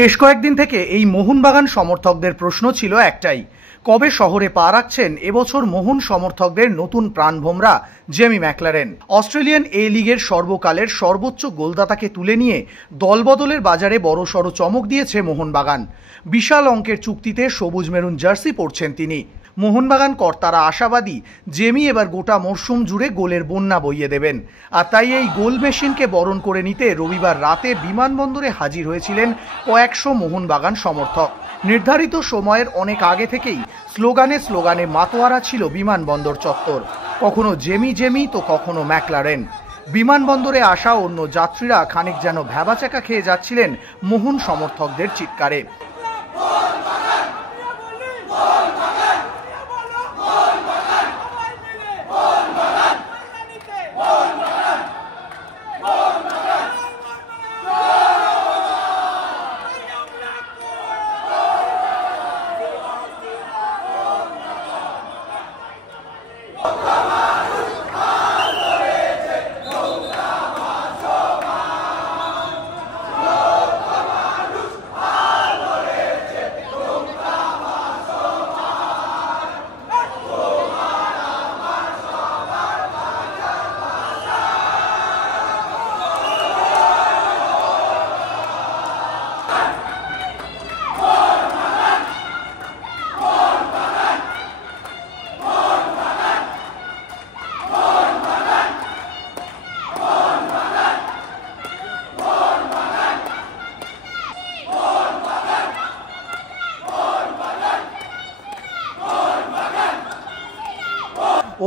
শেষ কয়েকদিন থেকে এই মোহনবাগান সমর্থকদের প্রশ্ন ছিল একটাই, কবে শহরে পা রাখছেন এবছর মোহন সমর্থকদের নতুন প্রাণভোমরা জেমি ম্যাকলারেন। অস্ট্রেলিয়ান এ লিগের সর্বকালের সর্বোচ্চ গোলদাতাকে তুলে নিয়ে দলবদলের বাজারে বড়সড় চমক দিয়েছে মোহনবাগান। বিশাল অঙ্কের চুক্তিতে সবুজ মেরুন জার্সি পরছেন তিনি। মোহনবাগান কর্তারা আশাবাদী জেমি এবার গোটা মরশুম জুড়ে গোলের বন্যা বইয়ে দেবেন। আর তাই এই গোল মেশিনকে বরণ করে নিতে রবিবার রাতে বিমানবন্দরে হাজির হয়েছিলেন কয়েকশো মোহনবাগান সমর্থক। নির্ধারিত সময়ের অনেক আগে থেকেই স্লোগানে স্লোগানে মাতোয়ারা ছিল বিমানবন্দর চত্বর। কখনো জেমি জেমি তো কখনো ম্যাকলারেন। বিমানবন্দরে আসা অন্য যাত্রীরা খানিক যেন ভ্যাবাচাকা খেয়ে যাচ্ছিলেন মোহন সমর্থকদের চিৎকারে।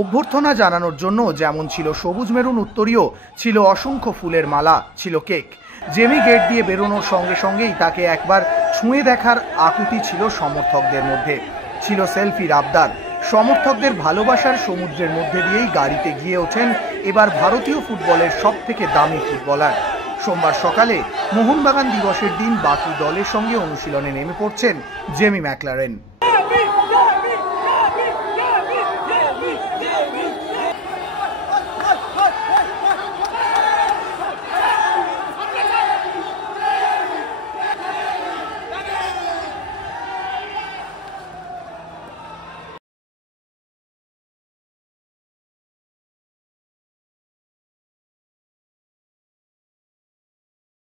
অভ্যর্থনা জানানোর জন্য যেমন ছিল সবুজ মেরুন উত্তরীয়, ছিল অসংখ্য ফুলের মালা, ছিল কেক। জেমি গেট দিয়ে বেরোনোর সঙ্গে সঙ্গেই তাকে একবার ছুঁয়ে দেখার আকুতি ছিল সমর্থকদের মধ্যে। ছিল সেলফির আবদার। সমর্থকদের ভালোবাসার সমুদ্রের মধ্যে দিয়েই গাড়িতে গিয়ে ওঠেন এবার ভারতীয় ফুটবলের সব থেকে দামি ফুটবলার। সোমবার সকালে মোহনবাগান দিবসের দিন বাকি দলের সঙ্গে অনুশীলনে নেমে পড়ছেন জেমি ম্যাকলারেন।